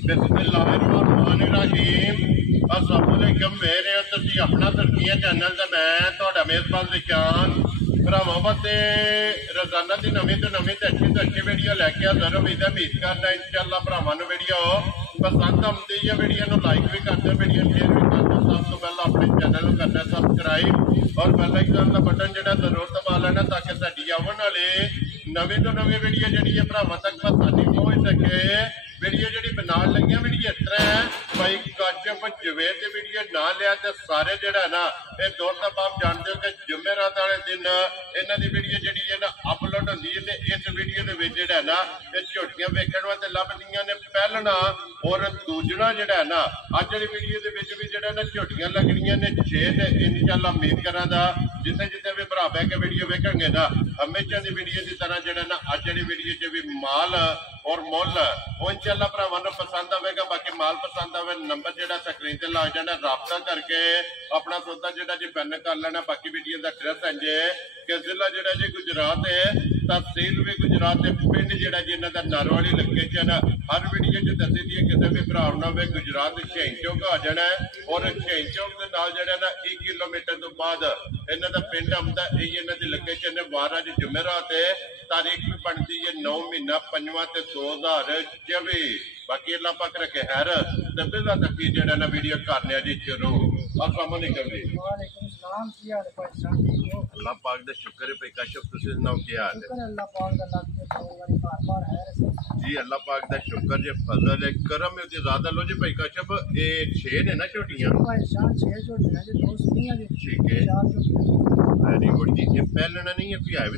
बिस्मिल्लाहिर्रहमानिर्रहीम। अस्सलाम वालेकुम मेरे तुसी अपना तरक्कियां चैनल ते मैं तुहाडा मेजबान निशान भरावां वास्ते रोजाना दी नवीं तो अच्छी वीडियो लैके हाज़र उम्मीद करना इंशाअल्लाह भरावां नूं वीडियो पसंद आउंदी है। वीडियो नूं लाइक भी कर दो, वीडियो शेयर भी कर दो। सब तो पहला अपने चैनल नूं करना सबसक्राइब और बेल आइकन का बटन जिहड़ा जरूर दबा लेना ताकि साडी आउण वाली नवीं तो नवीं वीडियो जिहड़ी है भरावां तक आसानी पहुंच सके। वीडियो जी बनाने लगी वीडियो इस तरह है भाई काशिफ जवेद की वीडियो ना लिया तो सारे जरा ना ये दोस्त आप जानते हो कि जुमेरात वाले दिन इन्हों की वीडियो जी है ना अपलोड होती है। इस वीडियो के ना ये झोटियां वेखण वास्ते लभदियां ने पहलना और दूजना जरा ना अज वाली वीडियो के भी जरा ना झोटियां लगनियां ने 6 इंशाअल्लाह उम्मीद करा जिथे जिथे भी भरा बह के वीडियो वेखेंगे ना हमेशा की वीडियो की तरह जरा ना अज वाली वीडियो च भी माल और मुल इंशाअल्लाह भरावां नूं पसंद आवेगा। बाकी माल पसंद आवे नंबर जिहड़ा स्क्रीन ते ला जाना राबता करके अपना सौदा जिहड़ा जी फाइनल कर लेना। बाकी वीडियो का एड्रैस है जी कि जिला जिहड़ा जी गुजरात है, तहसील भी गुजरात है, पिंड जिहड़ा जी इन्हां दा नारोवाली लोकेशन हर वीडियो च दसी दी है। किसी भी भरा ना होवे गुजरात शेन चौक आ जाना है और शेन चौक के नाल जिहड़ा ना 1 किलोमीटर तो बाद इन्हां दा पिंड आउंदा है। इन्हां दी लोकेशन है। वार अज जुमेरात है, तारीख भी बनती है 9 महीना 5वां ते 2024। बाकी अल्लाह पाक रखे खैर तबिला तक जेड़ा ना वीडियो करने जी शुरू। अस्सलाम वालेकुम जी। वालेकुम सलाम। की हाल है भाई साहब? ठीक हो? अल्लाह पाक दा शुक्र है भाई काशिफ तुसी सुनाओ क्या हाल है? शुक्र अल्लाह पाक दा लग के बारी बार है जी। अल्लाह पाक दा शुक्र जे फजल है करम है ते ज्यादा लो जी भाई काशिफ ये 6 ने ना छोटियां भाई साहब 6 छोटियां जी, 2 सुनियां जी, ठीक है 4 छोटियां। वेरी गुड जी। ये पहलना नहीं है भी आए भी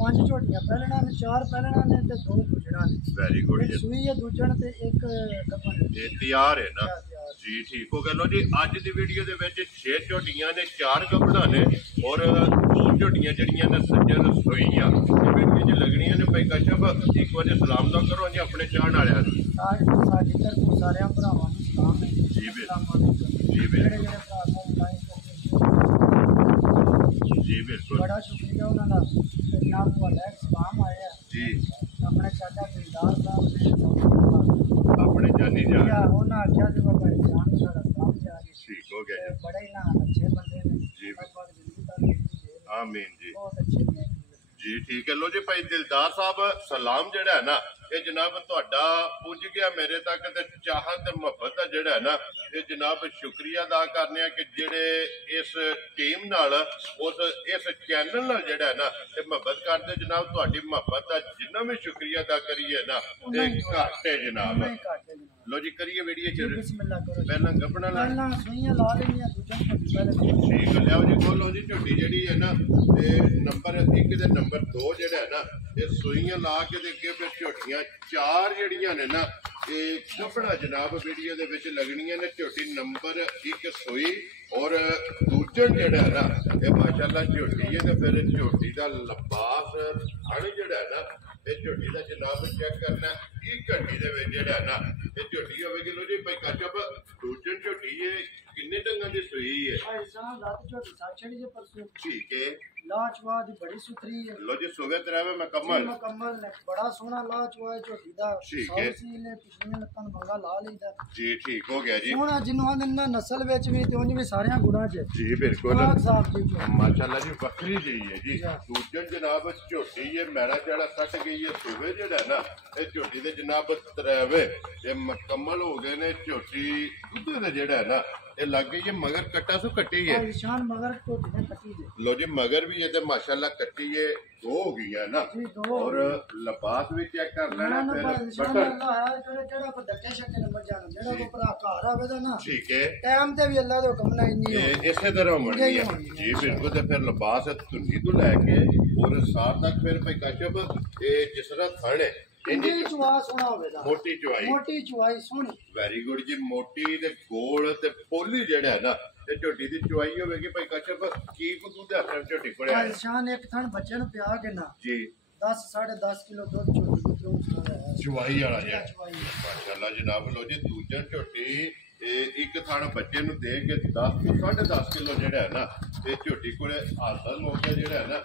5 छोटियां पहलना ने, 4 पहलना ने ते 2 दूजणा ने। वेरी गुड जी। सुई है दूजण ते एक गप्पन ये तैयार है ना जी। ठीक हो गया लो जी। अज की वीडियो के 6 झोटियां ने, 4 गबड़ा ने और 2 झोटियां जड़ियां ने सज्जन सोईयां वीडियो च लगनियां ने। भाई काशिफ एक बार सलाम ना करो जी अपने चाहने वाले साडी तरफ सारे भरावां नूं सलाम है जी। जी बिल्कुल जी बिल्कुल बड़ा शुक्रिया उन्होंने इतना अलैक सलाम आया जी। अपने चाचा दिलदार साहब ने अपने जानी जा उन्होंने आख्या जी बाबा इंसान सारा सलाम जा रही। ठीक हो गया बड़े ही ना अच्छे बंदे ने जी। आमीन जी। बहुत अच्छे ने जी। ठीक है लो जी। भाई दिलदार साहब सलाम जड़ा है ना ये जनाब तुहाडा पुज गया मेरे तक ते चाहत मुहब्बत का जड़ा है ना ये जनाब शुक्रिया अदा करने कि जेड़े इस टीम नाल उस इस चैनल नाल जड़ा है ना ये मुहब्बत करते जनाब तुहाडी मुहब्बत का जिन्ना भी शुक्रिया अदा करिए ना ये घट है जनाब। लो जी करिए वीडियो च पहला गबना पहला सुइयां ला लेनियां दूजा पहले ठीक है। लियाओ जी खोलो जी झोटी जेड़ी है ना ये नंबर 1 ते नंबर 2 जेड़ा है ना ये सुइयां ला के दे के फिर झोटियां 4 जड़ियां ने ना ये गबना जनाब वीडियो दे विच लगनियां ने। झोटी नंबर 1 सुई और दूजन जेड़ा है ना ये माशाल्लाह झोटी है ते फिर झोटी दा लिबास हण जेड़ा है ना ये झोटी का जनाब चेक करना 1 घंटे दे विच जेड़ा है ना ये झोटी होवेगी। लो जी भाई काशिफ दूजन झोटी है किन्ने ढंगां दी सुई है? भाई साहब रात झोटी साछड़ी जे परसों ठीक है। लाजवाब बड़ी सुथरी है। लो जी सुबह तरह मुकम्मल ने बड़ा सोहना लाजवाब झोटी दा। ठीक है। ने पिछले लत्तां मंगा ला लईदा जी। ठीक हो गया जी। सोहना जिन्हों आंदे ना नस्ल विच भी ते उंज भी सारे गुणा च जी बिल्कुल साहब जी माशाल्लाह जी बकरी जी है जी। दूजन जनाब झोटी है मैड़ा चढ़ा कट गई है सुबह जड़ा ना ये झोटी दे जनाब तरवे ये मुकम्मल हो गए ने। झोटी दुध दे जड़ा है ना ये लग गई है मगर कट्टा सो कटी है निशान मगर झोटी ने कटी है। लो जी मगर भी ये माशाल्लाह कटी है 2 हो गई है ना और लिबास भी चेक कर लेना फिर ठीक है। टाइम ते भी अल्लाह दे हुक्म नाल नहीं हो इसे तरह होनी है जी बिल्कुल। तो फिर लिबास धुनी तो लैके और साथ तक फिर भाई काशिफ ये जिस तरह थण है मोटी चुवाई सोहनी वेरी गुड जी। मोटी ते गोल ते पोली जेड़ा है ना ते झोटी दी चुवाई होवेगी भाई काशिफ की को दूध है झोटी कोले शान एक थन बच्चे नु पिया के ना जी 10 10.5 किलो दूध चुवाई वाला जी माशाल्लाह जनाब। लो जी दूजन झोटी एक थान बच्चे नु दे के 10 to 10.5 किलो जेड़ा है ना ये झोटी कोले हासिल हो गया जेड़ा है ना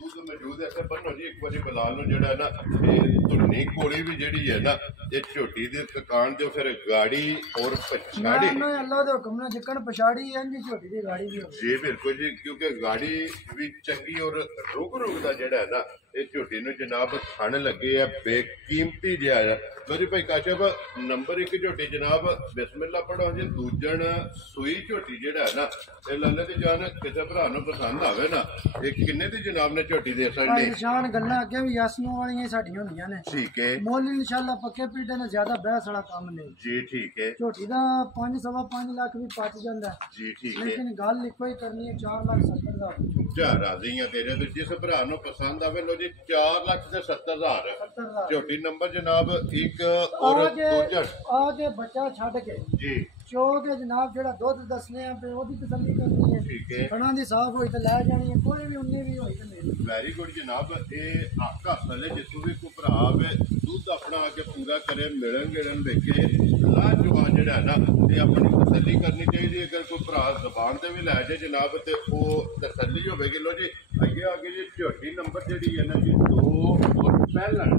ਦੁੱਧ ਮੌਜੂਦ ਹੈ। ਤੇ ਬੰਨੋ ਜੀ ਇੱਕ ਵਾਰੀ ਬਲਾਲ ਨੂੰ ਜਿਹੜਾ ਹੈ ਨਾ ਇਹ ਧੁੰਨੀ ਕੋਲੀ ਵੀ ਜਿਹੜੀ ਹੈ ਨਾ ਇਹ ਝੋਟੀ ਦੇ ਦੁਕਾਨ ਦੇ ਫਿਰ ਗਾੜੀ ਔਰ ਪਛਾੜੀ ਨਾ ਅੱਲਾ ਦੇ ਹੁਕਮ ਨਾਲ ਜਿੱਕਣ ਪਛਾੜੀ ਹੈ ਜੀ ਝੋਟੀ ਦੀ ਗਾੜੀ ਵੀ ਹੋਵੇ ਜੀ ਬਿਲਕੁਲ ਜੀ, ਕਿਉਂਕਿ ਗਾੜੀ ਵੀ ਚੰਗੀ ਔਰ ਰੁਕ ਦਾ ਜਿਹੜਾ ਹੈ ਨਾ ਇਹ ਝੋਟੀ ਨੂੰ ਜਨਾਬ ਥਣ ਲੱਗੇ ਆ ਬੇਕੀਮਤੀ ਜਿਹਾ ਆ। ਲੋ ਜੀ ਭਾਈ ਕਾਸ਼ਫ ਨੰਬਰ 1 ਝੋਟੀ ਜਨਾਬ ਬਿਸਮਿਲ੍ਲਾ ਪੜੋ ਜੀ। ਦੂਜਣ ਸੂਈ ਝੋਟੀ ਜਿਹੜਾ ਹੈ ਨਾ ਇਹ ਲਾਲੇ ਦੀ ਜਾਨ ਕਿਸੇ ਭਰਾ ਨੂੰ ਪਸੰਦ ਆਵੇ ਨਾ ਇਹ ਕਿੰਨੇ ਦੀ ਜਨਾਬ ਨੇ ਝੋਟੀ ਦੇ ਸਕਦੀ ਨਿਸ਼ਾਨ ਗੱਲਾਂ ਅੱਗੇ ਵੀ ਯਸਨੂ ਵਾਲੀਆਂ ਸਾਡੀਆਂ ਹੁੰਦੀਆਂ ਨੇ। ਠੀਕ ਹੈ ਮੁੱਲ ਇਨਸ਼ਾਅੱਲਾ ਪੱਕੇ ਪੀਟੇ ਨੇ, ਜ਼ਿਆਦਾ ਬਹਿਸ ਵਾਲਾ ਕੰਮ ਨਹੀਂ ਜੀ। ਠੀਕ ਹੈ ਝੋਟੀ ਦਾ 5.5 ਲੱਖ ਵੀ ਪਚ ਜਾਂਦਾ ਜੀ। ਠੀਕ ਹੈ ਲੇਕਿਨ ਗੱਲ ਇੱਕੋ ਹੀ ਕਰਨੀ ਹੈ 4,70,000 ਜਾ ਰਾਜ਼ੀ ਆ ਤੇਰੇ ਤੇ ਜਿਸ ਭਰਾ ਨੂੰ ਪਸੰਦ ਆਵੇ ਲੋ ਜੀ 4,70,000 ਝੋਟੀ ਨੰਬਰ ਜਨਾਬ 1 ਔਰ ਦੂਜਾ ਆ ਕੇ ਬੱਚਾ ਛੱਡ ਕੇ ਜੀ ਚੋ ਕੇ ਜਨਾਬ ਜਿਹੜਾ ਦੁੱਧ ਦੱਸਨੇ ਆ ਤੇ ਉਹਦੀ ਤਸੱਲੀ ਕਰਨੀ ਹੈ। ਠੀਕ ਹੈ ਕਣਾਂ ਦੀ ਸਾਫ਼ ਹੋਈ ਤੇ ਲੈ ਜਾਣੀ ਹੈ, ਕੋਈ ਵੀ 19 ਵੀ ਹੋਈ ਤੇ ਮੇਰੀ। ਵੈਰੀ ਗੁੱਡ ਜਨਾਬ। ਇਹ ਆਕਾ ਸਲੇ ਜਿੱਥੋਂ ਵੀ ਕੋਈ ਭਰਾ ਆਵੇ ਦੁੱਧ ਆਪਣਾ ਆ ਕੇ ਪੂਰਾ ਕਰੇ ਮਿਲਣ ਗਿਲਣ ਵੇਖੇ ਲਾਜਵਾਬ ਜਿਹੜਾ ਹੈ ਨਾ ਇਹ ਆਪਣੀ ਤਸੱਲੀ ਕਰਨੀ ਚਾਹੀਦੀ। ਅਗਰ ਕੋਈ ਭਰਾ ਜ਼ਬਾਨ ਤੇ ਵੀ ਲੈ ਜਾਏ ਜਨਾਬ ਤੇ ਉਹ ਤਸੱਲੀ ਹੋਵੇਗੀ। ਲੋ ਜੀ ਅੱਗੇ ਆ ਗਈ ਜੀ ਝੋਟੀ ਨੰਬਰ ਜਿਹੜੀ ਹੈ ਨਾ ਜੀ 2 ਔਰ ਪਹਿਲਣ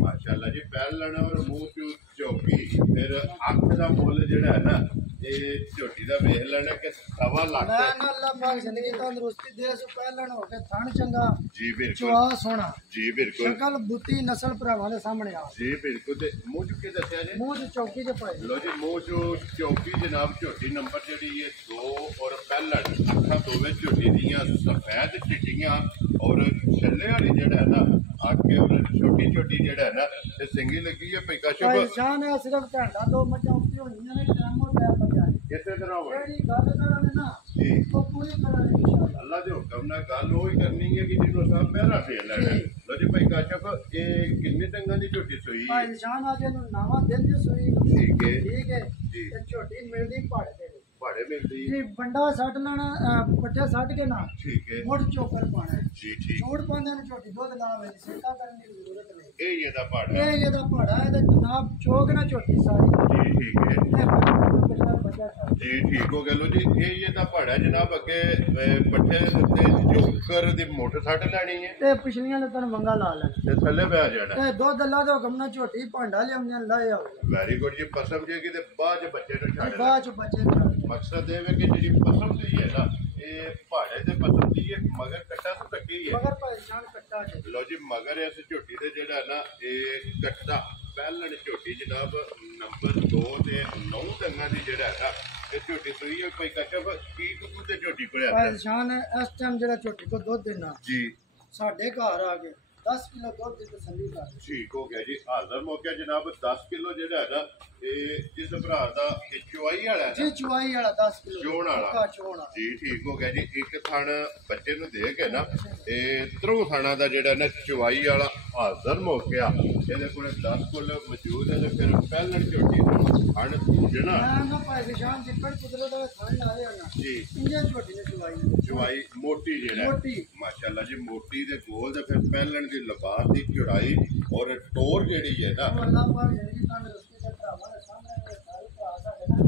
ਮਾਸ਼ਾਅੱਲਾ ਜੀ ਪਹਿਲਣ ਔਰ ਮੂੰਹ ਚ ਚੌਕੀ ਫਿਰ ਅੱਖ ਦਾ ਮੁੱਲ ਜਿਹੜਾ ਹੈ ਨਾ ਇਹ ਝੋਟੀ ਦਾ ਵੇਖ ਲੈਣਾ ਕਿ 1.25 ਲੱਖ ਮੈਂ ਨਾ ਅੱਲਾਹ ਪਾਕ ਜ਼ਿੰਦਗੀ ਤੰਦਰੁਸਤੀ ਦੇ ਸੋ ਪਹਿਲਣ ਹੋ ਕੇ ਥਣ ਚੰਗਾ ਜੀ ਬਿਲਕੁਲ ਚਵਾ ਸੋਹਣਾ ਜੀ ਬਿਲਕੁਲ ਸ਼ਕਲ ਬੁੱਤੀ ਨਸਲ ਭਰਾਵਾਂ ਦੇ ਸਾਹਮਣੇ ਆ ਜੀ ਬਿਲਕੁਲ। ਤੇ ਮੂੰਹ ਚੁੱਕੇ ਦੱਸਿਆ ਜੀ ਮੂੰਹ ਦੀ ਚੌਕੀ ਤੇ ਪਾਏ ਲੋ ਜੀ ਮੂੰਹ ਚੋਂ ਚੌਕੀ ਜਨਾਬ ਝੋਟੀ ਨੰਬਰ ਜਿਹੜੀ ਹੈ 2 ਔਰ ਪਹਿਲਣ ਅੱਖਾਂ ਦੋਵੇਂ ਝੋਟੀ ਦੀਆਂ ਸਫੈਦ ਚਿੱਟੀਆਂ ਔਰ ਛੱਲੇ ਵਾਲੀ ਜਿਹੜਾ ਹੈ ਨਾ ਆਕੇ ਔਰ ਛੋਟੀ ਛੋਟੀ ਜਿਹੜਾ ਹੈ ਨਾ ਇਹ ਸਿੰਗੀ ਲੱਗੀ ਹੈ ਭਾਈ ਪਿਕਾਸ਼ੋ ਸ਼ਾਨ ਹੈ ਸਿਰਫ ਘੰਟਾ 2 ਮਿੰਟ ਉੱਤੇ ਹੋਈਆਂ ਨੇ ਟਾਈਮ ਹੋ ਗਿਆ ਬੱਚਾ ਇਸੇ ਤਰ੍ਹਾਂ ਹੋਵੇ ਜਿਹੜੀ ਗੱਲ ਕਰਾਂਗੇ ਨਾ ਜੀ ਉਹ ਪੂਰੀ ਕਰਾਂਗੇ ਇਨਸ਼ਾਅੱਲਾ। ਅੱਲਾ ਦੇ ਹੁਕਮ ਨਾਲ ਗੱਲ ਉਹ ਹੀ ਕਰਨੀ ਹੈ ਕਿ ਜਿਹਨੂੰ ਸਭ ਮਹਿਰਾ ਫੇਰ ਲੈਣਾ। ਲੋ ਜੀ ਭਾਈ ਕਾਸ਼ਫ ਇਹ ਕਿੰਨੇ ਟੰਗਾਂ ਦੀ ਝੋਟੀ ਸੋਈ ਭਾਈ ਸ਼ਾਨ ਅੱਜ ਇਹਨੂੰ ਨਵਾਂ ਦਿਨ ਦੀ ਸੂਈ ਠੀਕ ਹੈ ਠੀਕ ਹੈ ਜੀ। ਤੇ ਝੋਟੀ ਮਿਲਦੀ ਪਹਾੜ ਤੇ ਭਾੜੇ ਮਿਲਦੀ ਜੀ ਬੰਡਾ ਸੱਟ ਲੈਣਾ ਪੱਠੇ ਸੱਟ ਕੇ ਨਾ ਠੀਕ ਹੈ ਮੁੱਢ ਚੋਕਰ ਪਾਣਾ ਜੀ ਠੀਕ ਛੋੜ ਪਾਉਂਦੇ ਨੂੰ ਝੋਟੀ ਦੁੱਧ ਨਾ ਵੇ ਸਿੱਕਾ ਕਰਨ ਦੀ ਜ਼ਰੂਰਤ ਨਹੀਂ। ਇਹ ਇਹਦਾ ਭਾੜਾ ਇਹ ਇਹਦਾ ਪਹਾੜਾ ਹੈ ਤੇ ਜਨਾਬ ਚੋਕ ਨਾ ਝੋਟੀ ਸਾਰੀ ਜੀ ਠੀਕ ਹੈ ਬੱਚਾ ਛੱਡ ਜੀ ਠੀਕ ਹੋ ਗਿਆ। ਲੋ ਜੀ ਇਹ ਇਹਦਾ ਭਾੜਾ ਜਨਾਬ ਅੱਗੇ ਪੱਠੇ ਦੇ ਉੱਤੇ ਜੋਕਰ ਦੀ ਮੋਟਰ ਸੱਟ ਲੈਣੀ ਹੈ ਤੇ ਪਿਛਲੀਆਂ ਲੱਤਾਂ ਨੂੰ ਮੰਗਾ ਲਾ ਲੈਣਾ ਤੇ ਥੱਲੇ ਬੈ ਜਾਣਾ। ਤੇ ਦੁੱਧ ਅੱਲਾ ਦੇ ਹੁਕਮ ਨਾਲ ਝੋਟੀ ਭਾਂਡਾ ਲਿਆਉਂਦੀਆਂ ਲਾਏ ਆਉਗਾ ਵੈਰੀ ਗੁੱਡ ਜੀ। ਪਸਮ ਜੇ ਕਿਤੇ ਬਾਅਦ ਚ ਬੱਚੇ ਨੂੰ ਛੱਡ ਬਾਅਦ ਚ ਬੱਚੇ ਛੱਡ ਮਕਸਦ ਇਹ ਹੈ ਕਿ ਜਿਹੜੀ ਪਸਮ ਦੀ ਹੈ ਨਾ ਇਹ ਭਾੜੇ ਦੇ ਪਸਮ ਦੀ ਹੈ ਮਗਰ ਕੱਟਾ ਤੋਂ ਕੱਟੀ ਹੈ। ਮਗਰ ਭਾਈ ਸ਼ਾਨ ਕੱਟਾ ਜੇ ਲੋ ਜੀ ਮਗਰ ਇਸ ਝੋਟੀ ਦੇ ਜਿਹੜਾ ਨਾ ਇਹ ਕੱਟਾ ਪਹਿਲਣ ਝੋਟੀ ਜਨਾਬ ਨੰਬਰ 2 ਤੇ 9 ਦੰਗਾਂ ਦੀ ਜਿਹੜਾ ਹੈ ਨਾ ਇਹ ਝੋਟੀ ਸੂਈ ਹੈ। ਕੋਈ ਕਸ਼ਫ ਕੀ ਕੁ ਤੇ ਝੋਟੀ ਕੋਲ ਭਾਈ ਸ਼ਾਨ ਇਸ ਟਾਈਮ ਜਿਹੜਾ ਝੋਟੀ ਕੋ ਦੁੱਧ ਦੇਣਾ ਜੀ ਸਾਡੇ ਘਰ ਆ ਕੇ 10 ਕਿਲੋ ਦੁੱਧ ਦੀ ਤਸੱਲੀ ਕਰ ਠੀਕ ਹੋ ਗਿਆ ਜੀ। ਹਾਜ਼ਰ ਮੌਕੇ ਜਨਾਬ 10 ਕਿਲੋ ਜਿਹੜਾ ਹੈ ਨਾ ਇਹ ਜਿਸ ਭਰਾ ਦਾ ਇਹ ਚੁਆਈ ਵਾਲਾ ਹੈ ਜੀ ਨਾ ਚੁਆਈ ਵਾਲਾ 10 ਕਿਲੋ ਚੋਣ ਵਾਲਾ ਪੱਕਾ ਚੋਣ ਵਾਲਾ ਜੀ ਠੀਕ ਹੋ ਗਿਆ ਜੀ। ਇੱਕ ਥਣ ਬੱਚੇ ਨੂੰ ਦੇ ਕੇ ਨਾ ਇਹ ਤਰੋ ਥਾਣਾ ਦਾ ਜਿਹੜਾ ਨਾ ਚੁਆਈ ਵਾਲਾ ਹਾਜ਼ਰ ਮੌਕਿਆ ਇਹਦੇ ਕੋਲ 10 ਕਿਲੋ ਮੌਜੂਦ ਹੈ ਤੇ ਫਿਰ ਪਹਿਲਣ ਝੋਟੀ ਨੂੰ ਥਣ ਜਿਹੜਾ ਮੈਂ ਨਾ ਭਾਈ ਸ਼ਾਨ ਜਿੱਪੜ ਕੁਦਰਤ ਦਾ ਥਣ ਲਾਏ ਆ ਨਾ ਜੀ ਇੰਜੇ ਝੋਟੀ ਨੇ ਚੁਆਈ ਚੁਆਈ ਮੋਟੀ ਜਿਹੜਾ ਮੋਟੀ ਮਾਸ਼ਾਅੱਲਾ ਜੀ ਮੋਟੀ ਦੇ ਗੋਲ ਤੇ ਫਿਰ ਪਹਿਲਣ ਦੀ ਲਬਾਰ ਦੀ ਚੌੜਾਈ ਔਰ ਟੋਰ ਜਿਹੜੀ ਹੈ ਨਾ ਉਹ ਅੱਲਾਹ ਪਾਕ ਜ਼ਿੰਦਗੀ ਤੰਦਰੁਸਤੀ ਦੇ ਭਰਾਵਾਂ ਦੇ ਸਾਹਮਣੇ ਸਾਰੇ ਭਰਾ ਸਾਡੇ ਨਾ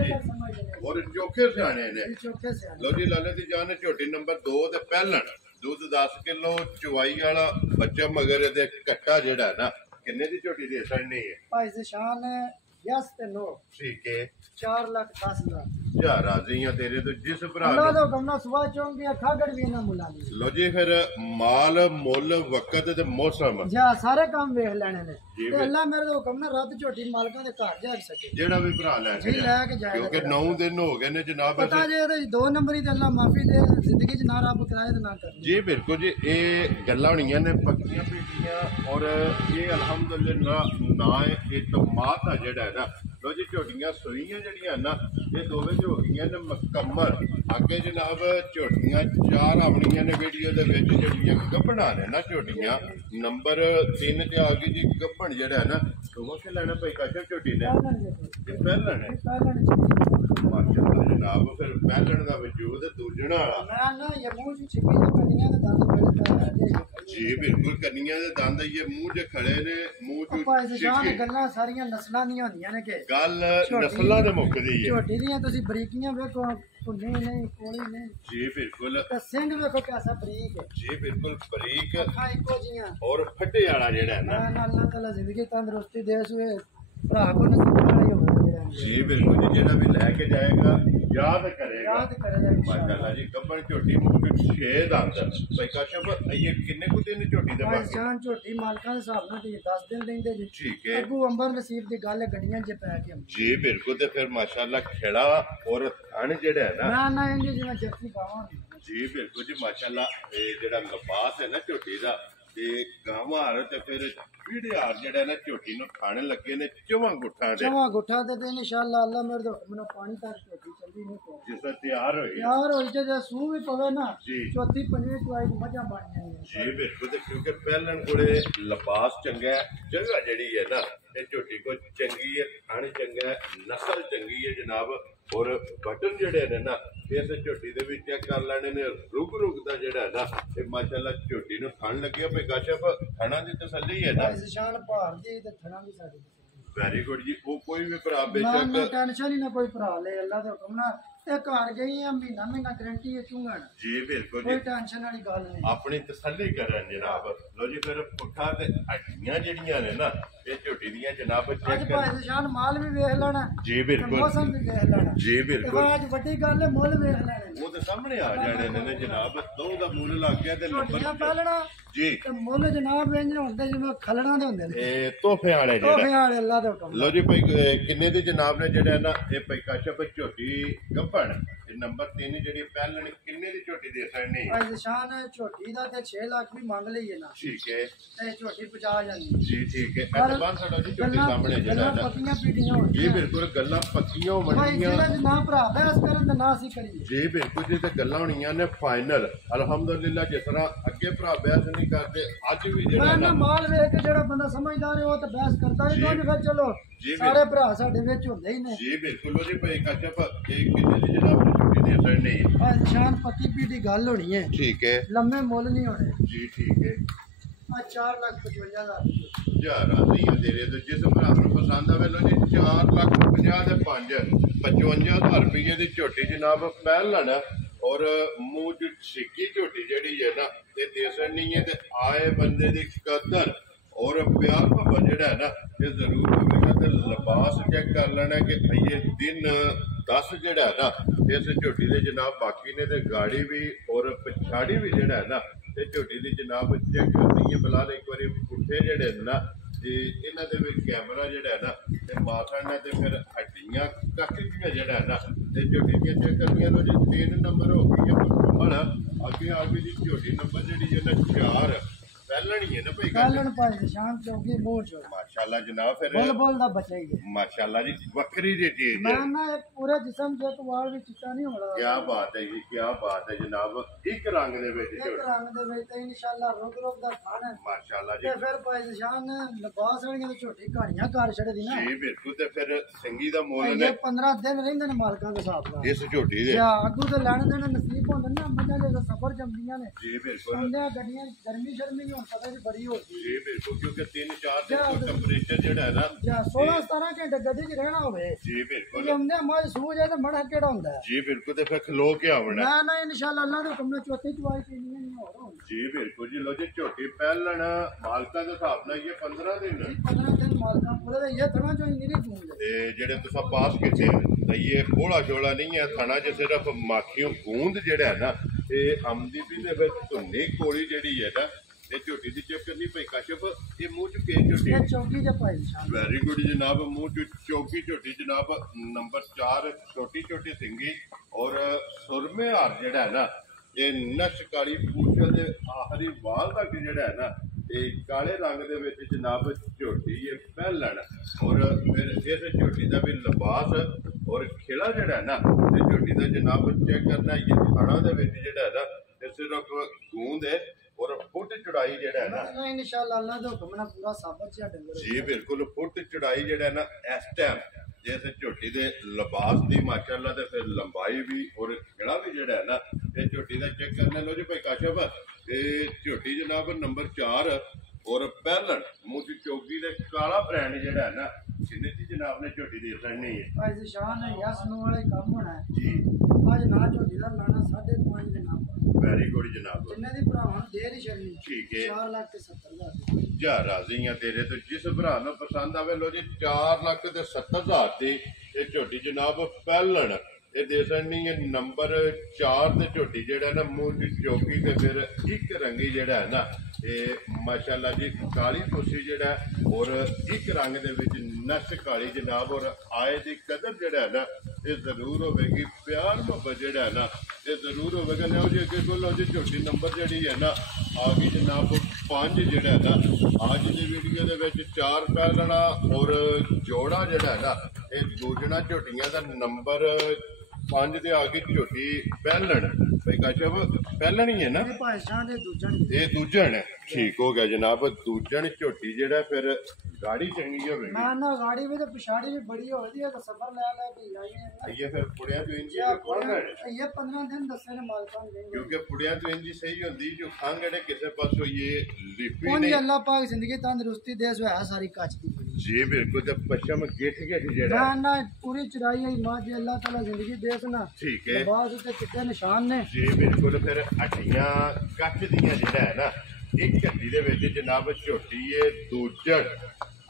ਇਹ ਸਮਝਦੇ ਨੇ ਔਰ ਚੋਖੇ ਸਿਆਣੇ ਨੇ। ਇਹ ਚੌਕੇ ਸੇ ਲੋ ਜੀ ਲਾਲੇ ਦੀ ਜਾਨ ਝੋਟੀ ਨੰਬਰ 2 ਤੇ ਪਹਿਲਣ ਦੁੱਧ 10 ਕਿਲੋ ਚੁਆਈ ਵਾਲਾ ਬੱਚਾ ਮਗਰ ਇਹਦੇ ਕੱਟਾ ਜਿਹੜਾ ਨਾ ਕਿੰਨੇ ਦੀ ਝੋਟੀ ਦੇ ਸੜਨੀ ਹੈ ਭਾਈ ਸ਼ਾਨ ਯਸ ਤੇ ਨੋ ਠੀਕ ਹੈ 4,10,000 ਜਾ ਰਾਜ਼ੀ ਆ ਤੇਰੇ ਤੋਂ ਜਿਸ ਭਰਾ ਅੱਲਾਹ ਨੂੰ ਦਾ ਹੁਕਮ ਨਾਲ ਸੁਬਹ ਚੋਂਗੇ ਖਾਗੜ ਵੀ ਨਾ ਮੁਲਾ ਲਈ ਲੋ ਜੀ ਫਿਰ ਮਾਲ ਮੁੱਲ ਵਕਤ ਤੇ ਮੌਸਮ ਜਾ ਸਾਰੇ ਕੰਮ ਵੇਖ ਲੈਣੇ ਨੇ ਜੀ ਤੇ ਅੱਲਾਹ ਮੇਰੇ ਦਾ ਹੁਕਮ ਨਾਲ ਰੱਬ ਝੋਟੀ ਮਾਲਕਾਂ ਦੇ ਘਰ ਜਾ ਸਕੇ ਜਿਹੜਾ ਵੀ ਭਰਾ ਲੈ ਕੇ ਜੀ ਲੈ ਕੇ ਜਾਏਗਾ ਕਿਉਂਕਿ 9 ਦਿਨ ਹੋ ਗਏ ਨੇ ਜਨਾਬ ਪਤਾ ਜੇ ਇਹਦੇ 2 ਨੰਬਰੀ ਤੇ ਅੱਲਾਹ ਮਾਫੀ ਦੇ ਜ਼ਿੰਦਗੀ 'ਚ ਨਾ ਰੱਬ ਕਰਾਏ ਤੇ ਨਾ ਕਰੇ ਜੀ ਬਿਲਕੁਲ ਜੀ। ਇਹ ਗੱਲਾਂ ਹੋਣੀਆਂ ਨੇ ਪੱਕੀਆਂ ਪੀਟੀਆਂ ਔਰ ਇਹ ਅਲਹਮਦੁਲਿਲਾ ਨਾ ਇਹ ਤਮਾਤ ਆ ਜਿਹੜਾ ਹੈ ਨਾ ਲੋ ਜੀ ਝੋਟੀਆਂ ਸੂਈਆਂ ਜਿਹੜੀਆਂ ਨਾ ਇਹ ਦੋਵੇਂ ਜੋ ਹੋ ਗਈਆਂ ਨੇ ਮੁਕੰਮਲ। ਅੱਗੇ ਜਨਾਬ ਝੋਟੀਆਂ 4 ਆਉਣੀਆਂ ਨੇ ਵੀਡੀਓ ਦੇ ਵਿੱਚ ਜਿਹੜੀਆਂ ਗੱਭਣਾ ਨੇ ਨਾ ਝੋਟੀਆਂ ਨੰਬਰ 3 ਤੇ ਆ ਗਈ ਜੀ ਗੱਭਣ ਜਿਹੜਾ ਹੈ ਨਾ ਦੋਵਾਂ ਕੇ ਲੈਣਾ ਪਈ ਕਾਸ਼ਾ ਝੋਟੀ ਨੇ ਇਹ ਪਹਿਲਣ ਹੈ ਮਾਸ਼ਾਅੱਲਾ ਜਨਾਬ। ਫਿਰ ਪਹਿਲਣ ਦਾ ਵਜੂਦ ਦੂਜਣਾ ਵਾਲਾ ਮੈਂ ਨਾ ਇਹ ਮੂੰਹ 'ਚ ਛਿੱਕੀ ਦੇ ਕੰਨੀਆਂ ਦੇ ਦੰਦ ਮਿਲਦਾ ਜੀ ਬਿਲਕੁਲ ਕੰਨੀਆਂ ਦੇ ਦੰਦ ਇਹ ਮੂੰਹ 'ਚ ਖੜੇ ਨੇ ਮੂੰਹ 'ਚ ਭਾਈ ਸ਼ਾਨ ਛਿੱਕੇ ਗੱਲਾਂ ਸਾਰੀਆਂ ਨਸਲਾਂ ਦੀਆਂ ਹੁੰਦੀਆਂ ਨੇ ਕਿ ਗੱਲ ਨਸਲਾਂ ਦੇ ਮੁੱਕਦੀ ਹੈ। ਝੋਟੀ ਦੀਆਂ ਤੁਸੀਂ ਬਰੀਕੀਆਂ ਵੇਖੋ कुन्नी नहीं कोली नहीं जी बिल्कुल तो सिंह देखो कैसा बरीक है जी बिल्कुल बरीक अखा इको जियां और फटे वाला जेड़ा है ना अल्लाह ताला जिंदगी तंदुरुस्ती दे सुए भरा को नसीब वाला ही होगा जेड़ा जी बिल्कुल जी जेड़ा भी लेके जाएगा याद करेगा याद करेगा माशाल्लाह जी गब्बर झोटी मुझे 6 दंद भाई काशफ ये किन्ने को दिन झोटी दे भाई बाकी जान झोटी मालकां दे हिसाब नाल 10 दिन देंदे जी ठीक है अगू अंबर नसीब दी गल है गड्डियां च पै के जी बिल्कुल ते फिर माशाल्लाह खेड़ा और थन जेड़ा है ना ना इंज जिवें जर्सी पावां जी बिल्कुल जी माशाल्लाह ये जेड़ा लिबास है ना झोटी दा ते गांवार ते फिर पीढ़ियार जेड़ा ना झोटी नु खाने लगे ने चवा गुठा दे चवा गुठा दे इंशाअल्लाह अल्लाह मेरे दो मनो पानी तक झोटी चलदी नहीं को जिस तैयार होई यार होई जे सू भी पवे ना जी चौथी पंजवीं चवाई मजा बन जाएगी जी बिल्कुल ते क्योंकि पहलन कोले लिबास चंगा है जगह जेड़ी है ना ये झोटी को चंगी है खाने चंगा है नस्ल चंगी है जनाब और बटन जेड़े ने ना इस झोटी दे विच चेक कर लेने ने रुक दा जेड़ा है ना ये माशाल्लाह झोटी नु खान लगे पे काशफ खाना दी तसल्ली है ना शान भार दी ते थणा भी साडी वेरी गुड जी वो कोई भी भरा ना बेशक टेंशन ही ना कोई भरा ले अल्लाह दे हुक्म ना ये घर गई है महीना महीना गारंटी है चूंगण जी बिल्कुल कोई जी टेंशन वाली गल नहीं अपनी तसल्ली करन जनाब लो जी फिर पुठा ते हड्डियां जेड़ियां ने ना ये झोटी दियां जनाब अज चेक भाई कर शान माल भी वेख लेना जी बिल्कुल मौसम भी देख लेना जी बिल्कुल आज वड्डी गल है मुੱਲ वेख लेने वो तो सामने आ जाने ने जनाब दो दा मूल लग गया ते ਝੋਟੀਆਂ नंबर ਪਹਿਲਣਾ जी ਤੇ ਮੁੱਲ ਜਨਾਬ ਇੰਜ ਹੁੰਦੇ ਜਿਵੇਂ ਖਲਣਾ ਦੇ ਹੁੰਦੇ ਨੇ ए तोहफे वाले ਤੋਹਫੇ जेड़ा ਵਾਲੇ ਅੱਲਾ ਦੇ ਹੁਕਮ लो जी भाई किन्ने दी जनाब ने जेड़ा ना ये भाई काशफ झोटी गब्बड़ ये नंबर 3 जेड़ी पहलन किन्ने दी झोटी दे सकने ਭਾਈ ਨਿਸ਼ਾਨ ਝੋਟੀ ਦਾ ਤੇ 6 ਲੱਖ ਵੀ ਮੰਗ ਲਈਏ ਨਾ ठीक है ਤੇ ਝੋਟੀ ਪਹੁੰਚਾ ਜਾਂਦੀ जी ठीक है ऐसे बात साडा जी झोटी सामने जेड़ा ਗੱਲਾਂ ना ਪੱਕੀਆਂ ਪੀੜੀਆਂ जी ਹੁੰਦੀਆਂ बिल्कुल गल्लां पक्कियां ਭਾਈ होणगीਆਂ ਜਿਹੜੇ ਨਾ ਭਰਾ ਬਹਿਸ ਕਰਨ ਤੇ ਨਾ ਅਸੀਂ ਕਰੀਏ जी बिल्कुल जी ते गल्लां होणीਆਂ ने फाइनल अल्हम्दुलिल्लाह जिस तरह अगे भरा बहस नहीं करते अज भी जेड़ा ਮੈਂ ना ਨਾ ਮਾਲ ਵੇਖ ਕੇ ਜਿਹੜਾ ਬੰਦਾ ਸਮਝਦਾਰ ਹੈ ਉਹ ਤਾਂ ਬਹਿਸ ਕਰਦਾ ਨਹੀਂ ਕੋਈ ਫਿਰ ਚਲੋ ਜੀ ਸਾਰੇ ਭਰਾ ਸਾਡੇ ਵਿੱਚ ਹੁੰਦੇ ਹੀ ਨੇ जी बिल्कुल जी भाई काशफ एक किन्ने दी जनाब झोटी दे सकने ਭਾਈ ਨਿਸ਼ਾਨ ਪੱਕੀ ਪੀੜੀ ਗੱਲ ਹੋਣੀ ਹੈ ठीक है ਲੰਮੇ ਮੁੱਲ ਨਹੀਂ ਹੋਣੇ जी ठीक है ਆ 4,55,000 ਯਾਰ ਨਹੀਂ ਤੇਰੇ ਤੋਂ ਜਿਸ ਭਰਾ ਨੂੰ ਪਸੰਦ ਆਵੇ ਲੋ ਜੀ 4,50,000 ਦੇ 55,000 ਰੁਪਏ ਦੀ ਝੋਟੀ ਜਨਾਬ ਪਹਿਲਣ ਔਰ ਮੂੰਹ ਚ ਛਿੱਕੀ ਝੋਟੀ ਜਿਹੜੀ ਹੈ ਨਾ ਤੇ ਦੇਸਣ ਨਹੀਂ ਹੈ ਤੇ ਆਏ ਬੰਦੇ ਦੀ ਕਦਰ ਔਰ ਪਿਆਰ ਮੁਹੱਬਤ ਜਿਹੜਾ ਹੈ ਨਾ ਇਹ ਜ਼ਰੂਰ ਹੋਵੇਗਾ ਤੇ ਲਿਬਾਸ ਚੈੱਕ ਕਰ ਲੈਣਾ ਕਿ ਇਹ ਦਿਨ 10 ਜਿਹੜਾ ਹੈ ਨਾ ਇਸ ਝੋਟੀ ਦੇ ਜਨਾਬ ਬਾਕੀ ਨੇ ਤੇ ਗਾੜੀ ਵੀ ਔਰ ਪਛਾੜੀ ਵੀ ਜਿਹੜਾ ਹੈ ਨਾ ਤੇ ਝੋਟੀ ਦੀ ਜਨਾਬ ਚੈੱਕ ਕਰਨੀ ਹੈ ਬਲਾਲ ਇੱਕ ਵਾਰੀ ਪੁੱਠੇ ਜਿਹੜੇ ਨੇ ਨਾ ਤੇ ਇਹਨਾਂ ਦੇ ਵਿੱਚ ਕੈਮਰਾ ਜਿਹੜਾ ਹੈ ਨਾ ਤੇ ਮਾਥਾ ਨੇ ਤੇ ਫਿਰ ਹੱਡੀਆਂ ਕੱਟੀਆਂ ਜਿਹੜਾ ਹੈ ਨਾ ਤੇ ਝੋਟੀ ਦੀਆਂ ਚੈੱਕ ਕਰਨੀਆਂ ਲੋ ਜੀ 3 ਨੰਬਰ ਹੋ ਗਈ ਹੈ ਮੁਕੰਮਲ ਅੱਗੇ ਆ ਗਈ ਦੀ ਝੋਟੀ ਨੰਬਰ ਜਿਹੜੀ ਹੈ ਨਾ 4 ਪਹਿਲਣੀ ਹੈ ਨਾ ਭਾਈ ਪਹਿਲਣ ਭਾਈ ਨਿਸ਼ਾਨ ਚੌਕੀ ਮੂੰਹ ਚੋ ਮਾਸ਼ਾਅੱਲਾ ਜਨਾਬ ਫਿਰ ਬੁਲਬੁਲ ਦਾ ਬੱਚਾ ਹੀ ਹੈ ਮਾਸ਼ਾਅੱਲਾ ਜੀ ਵੱਖਰੀ ਜਿਹੀ ਚੀਜ਼ ਮੈਂ ਹੈ ਨਾ ਇੱਕ ਪੂਰੇ ਜਿਸਮ ਜੇ ਵਾਲ ਵੀ ਚਿੱਟਾ ਨਹੀਂ ਹੋਣਾ ਕੀ ਬਾਤ ਹੈ ਜੀ ਕੀ ਬਾਤ ਹੈ ਜਨਾਬ ਇੱਕ ਰੰਗ ਦੇ ਵਿੱਚ ਇੱਕ ਝੋਟੀ ਰੰਗ ਦੇ ਵਿੱਚ ਤੇ ਇਨਸ਼ਾਅੱਲਾ ਰੁਕ ਰੁਕ ਦਾ ਖਾਣਾ ਮਾਸ਼ਾਅੱਲਾ ਜੀ ਤੇ ਫਿਰ ਭਾਈ ਨਿਸ਼ਾਨ ਲਿਬਾਸ ਵਾਲੀਆਂ ਤੇ ਝੋਟੀ ਕਹਾਣੀਆਂ ਕਰ ਛੱਡਦੀ ਨਾ ਜੀ ਬਿਲਕੁਲ ਤੇ ਫਿਰ ਸੰਗੀ ਦਾ ਮੁੱਲ ਇਹ ਨੇ 15 ਦਿਨ ਰਹਿੰਦੇ ਨੇ ਮਾਲਕਾਂ ਦੇ ਹਿਸਾਬ ਨਾਲ ਇਸ ਝੋਟੀ ਦੇ ਜਾਂ ਅੱਗੂ ਤੇ ਲੈਣ ਦੇਣ ਨਸੀਬ ਹੁੰਦੇ ਨੇ ਮੰਨਾਂ ਦੇ ਸਫਰ ਜੰਮਦੀਆਂ ਨੇ ਜੀ ਬਿਲਕੁਲ ਹੁੰਦੇ ਗੱਡੀਆਂ ਗਰਮੀ ਸ਼ਰਮੀ ਵੀ ਹੁਣ ਪਤਾ ਨਹੀਂ ਬੜੀ ਹੋ ਗਈ ਜੀ ਬਿਲਕੁਲ ਕਿਉਂਕਿ 3-4 ਦਿਨ ਤੋਂ ਟੈਂਪਰੇਚਰ ਜਿਹੜਾ ਹੈ ਨਾ ਜਾਂ 16-17 ਘੰਟੇ ਗੱਡੀ 'ਚ ਰਹਿਣਾ ਹੋਵੇ ਜੀ ਬਿਲਕੁਲ ਜੇ ਹੁੰਦੇ ਮੱਝ ਸੂ ਜਾਏ ਤਾਂ ਮੜਾ ਕਿਹੜਾ ਹੁੰਦਾ ਹੈ ਜੀ ਬਿਲਕੁਲ ਤੇ ਫਿਰ ਖਲੋ ਕੇ ਆਉਣਾ ਨਾ ਨਾ ਇਨਸ਼ਾਅੱਲਾ ਅੱਲਾਹ ਦੇ ਹੁਕਮ ਨਾਲ ਚੌਥੀ ਚਵਾਈ ਪੀਣੀ ਨਹੀਂ ਹੋਰ ਹੋਣੀ ਜੀ ਬਿਲਕੁਲ ਜੀ ਲੋ ਜੀ ਝੋਟੀ ਪਹਿਲਣ ਮਾਲਕਾਂ ਦੇ ਹਿਸਾਬ ਨਾਲ ਇਹ 15 ਦਿਨ 15 ਦਿਨ ਮਾਲਕਾਂ ਪੂਰੇ ਦੇ ਇਹ ਥਣਾ ਚੋਂ ਨਹੀਂ ਗੂੰਦੇ ਤੇ ਜਿਹੜੇ ਤੁਸੀਂ ਪਾਸ ਕੀਤੇ ਤਾਂ ਇਹ ਬੋਲਾ ਜੋਲਾ ਨਹੀਂ ਹੈ ਥਾਣਾ 'ਚ ਸਿਰਫ ਮਾਖੀਓ ਗੂੰਦ ਜਿਹੜਾ ਹੈ ਨਾ ਇਹ ਆਮਦੀ ਵੀ ਦੇ ਵਿੱਚ ਧੁੰਨੀ ਕੋਲੀ ਜਿਹੜੀ ਹੈ ਨਾ ਇਹ ਝੋਟੀ ਦੀ ਚੈੱਕ ਕਰਨੀ ਪਈ ਕਾਸ਼ਫ ਇਹ ਮੂੰਹ ਚ ਕੇ ਝੋਟੀ ਇਹ ਚੌਕੀ ਜੇ ਭਾਈ ਨਿਸ਼ਾਨ ਵੈਰੀ ਗੁੱਡ ਜਨਾਬ ਮੂੰਹ ਚ ਚੌਕੀ ਝੋਟੀ ਜਨਾਬ ਨੰਬਰ 4 ਛੋਟੀ ਛੋਟੀ ਸਿੰਗੀ ਔਰ ਸੁਰਮੇ ਹਾਰ ਜਿਹੜਾ ਹੈ ਨਾ ਇਹ ਨਸ਼ ਕਾਲੀ ਪੂਛ ਦੇ ਆਖਰੀ ਵਾਲ ਤੱਕ ਜਿਹੜਾ ਹੈ ਨਾ ਇਹ ਕਾਲੇ ਰੰਗ ਦੇ ਵਿੱਚ ਜਨਾਬ ਝੋਟੀ ਇਹ ਪਹਿਲਣ ਔਰ ਫਿਰ ਇਸ ਝੋਟੀ ਦਾ ਵੀ ਲਿਬਾਸ ਔਰ ਖਿਲਾ ਜਿਹੜਾ ਹੈ ਨਾ ਤੇ ਝੋਟੀ ਦਾ ਜਨਾਬ ਚੈੱਕ ਕਰਨਾ ਇਹ ਖਾਣਾ ਦੇ ਵਿੱਚ ਜਿਹੜਾ ਹੈ ਨਾ ਇਹ ਸਿਰਫ ਗੂੰਦ ਹੈ ਔਰ ਫੁੱਟ ਚੜਾਈ ਜਿਹੜਾ ਹੈ ਨਾ ਇਨਸ਼ਾਅੱਲਾ ਅੱਲਾਹ ਦੇ ਹੁਕਮ ਨਾਲ ਪੂਰਾ ਸਾਬਤ ਜਿਹਾ ਡੰਗਰ ਜੀ ਬਿਲਕੁਲ ਫੁੱਟ ਚੜਾਈ ਜਿਹੜਾ ਹੈ ਨਾ ਇਸ ਟਾਈਮ ਜਿਸ ਝੋਟੀ ਦੇ ਲਿਬਾਸ ਦੀ ਮਾਸ਼ਾਅੱਲਾ ਤੇ ਫਿਰ ਲੰਬਾਈ ਵੀ ਔਰ ਖਿਲਾ ਵੀ ਜਿਹੜਾ ਹੈ ਨਾ ਇਹ ਝੋਟੀ ਦਾ ਚੈੱਕ ਕਰਨਾ ਲੋ ਜੀ ਭਾਈ ਕਾਸ਼ਫ ਇਹ ਝੋਟੀ ਜਨਾਬ ਨੰਬਰ 4 ਔਰ ਪਹਿਲਣ ਮੂੰਹ ਚ ਚੋਗੀ ਦੇ ਕਾਲਾ ਬ੍ਰਾਂਡ ਜਿਹੜਾ ਹੈ ਨਾ ਕਿੰਨੇ ਦੀ ਜਨਾਬ ਨੇ ਝੋਟੀ ਦੇ ਸਕਣੀ ਹੈ ਅੱਜ ਸ਼ਾਨ ਹੈ ਯਸ ਨੂੰ ਵਾਲੇ ਕੰਮ ਹੋਣਾ ਹੈ ਜੀ ਅੱਜ ਨਾ ਝੋਟੀ ਦਾ ਲਾਣਾ 5.5 ਦੇ ਨਾਮ ਵੈਰੀ ਗੁੱਡ ਜਨਾਬ ਜਿੰਨੇ ਦੀ ਭਰਾਵਾਂ ਨੂੰ ਦੇਰ ਹੀ ਛੱਡਣੀ ਠੀਕ ਹੈ 4 ਲੱਖ ਤੇ 70 ਹਜ਼ਾਰ ਜਾ ਰਾਜ਼ੀ ਆ ਤੇਰੇ ਤੋਂ ਜਿਸ ਭਰਾ ਨੂੰ ਪਸੰਦ ਆਵੇ ਲੋ ਜੀ 4 ਲੱਖ ਤੇ 70,000 ਦੀ ਇਹ ਝੋਟੀ ਜਨਾਬ ਪਹਿਲਣ ਇਹ ਦੇ ਸਕਣੀ ਹੈ ਨੰਬਰ 4 ਤੇ ਝੋਟੀ ਜਿਹੜਾ ਨਾ ਮੂੰਹ ਚ ਚੋਗੀ ਤੇ ਫਿਰ ਇੱਕ ਰੰਗੀ ਜਿਹੜਾ ਹੈ ਨਾ ਇਹ ਮਾਸ਼ਾਅੱਲਾ ਜੀ ਕਾਲੀ ਕੁਰਸੀ ਜਿਹੜਾ ਔਰ ਇੱਕ ਰੰਗ ਦੇ ਵਿੱਚ ਨਸ ਕਾਲੀ ਜਨਾਬ ਔਰ ਆਏ ਦੀ ਕਦਰ ਜਿਹੜਾ ਹੈ ਨਾ ਇਹ ਜ਼ਰੂਰ ਹੋਵੇਗੀ ਪਿਆਰ ਮੁਹੱਬਤ ਜਿਹੜਾ ਹੈ ਨਾ ਇਹ ਜ਼ਰੂਰ ਹੋਵੇਗਾ ਨਾ ਜੀ ਅੱਗੇ ਕੋਲ ਜੀ ਝੋਟੀ ਨੰਬਰ ਜਿਹੜੀ ਹੈ ਨਾ ਆ ਗਈ ਜਨਾਬ 5 ਜਿਹੜਾ ਹੈ ਨਾ ਅੱਜ ਦੀ ਵੀਡੀਓ ਦੇ ਵਿੱਚ 4 ਪਹਿਲਣਾ ਔਰ ਜੋੜਾ ਜਿਹੜਾ ਹੈ ਨਾ ਇਹ ਦੂਜਣਾ ਝੋਟੀਆਂ ਦਾ ਨੰਬਰ 5 ਤੇ ਆ ਗਈ ਝੋਟੀ ਪਹਿਲਣ ਬਈ ਕਾਸ਼ਫ ਪਹਿਲਣ ਹੀ ਹੈ ਨਾ ਇਹ ਭਾਈ ਸ਼ਾਨ ਦੇ ਦੂਜਣ ਇਹ ਦੂਜਣ ਹੈ ਠੀਕ ਹੋ ਗਿਆ ਜਨਾਬ ਦੂਜਣ ਝੋਟੀ ਜਿਹੜਾ ਫਿਰ ਗਾੜੀ ਚੰਗੀ ਹੋਵੇ ਨਾ ਨਾ ਗਾੜੀ ਵੀ ਤੇ ਪਿਛਾੜੀ ਵੀ ਬੜੀ ਹੋਦੀ ਹੈ ਤਾਂ ਸਫਰ ਲੈ ਲੈ ਕੇ ਆਈਏ ਇਹ ਫਿਰ ਪੁੜਿਆਂ ਤੋਂ ਇੰਜੀ ਇਹ 15 ਦਿਨ ਦੱਸੇ ਨੇ ਮਾਲਕਾਂ ਨੇ ਕਿਉਂਕਿ ਪੁੜਿਆਂ ਤੋਂ ਇੰਜੀ ਸਹੀ ਹੁੰਦੀ ਜੋ ਖੰਗ ਜਿਹੜੇ ਕਿਸੇ ਪਾਸੋਂ ਇਹ ਲਿਪੀ ਉਹਨੇ ਨਹੀਂ ਅੱਲਾਹ ਪਾਕ ਜ਼ਿੰਦਗੀ ਤੰਦਰੁਸਤੀ ਦੇ ਸਵਾ ਸਾਰੀ ਕੱਚ ਦੀ ਜੀ ਬਿਲਕੁਲ ਤੇ ਪਸ਼ਮ ਗਿੱਠ ਜਿਹੜਾ ਨਾ ਨਾ ਪੂਰੀ ਚੜਾਈ ਹੈ ਮਾਂ ਜੀ ਅੱਲਾਹ ਤਾਲਾ ਜ਼ਿੰਦਗੀ ਦੇ ਸੁਣਾ ਠੀਕ ਹੈ ਬਾਅਦ ਉੱਤੇ ਚਿੱਟੇ ਨਿਸ਼ਾਨ ਨੇ ਜੀ ਬਿਲਕੁਲ ਫਿਰ ਹੱਡੀਆਂ ਕੱਚ ਦੀਆਂ ਜਿਹੜਾ ਹੈ ਨਾ ਇੱਕ ਹੱਡੀ ਦੇ ਵਿੱਚ ਜਨਾਬ ਝੋਟੀ ਏ ਦੂਜਣ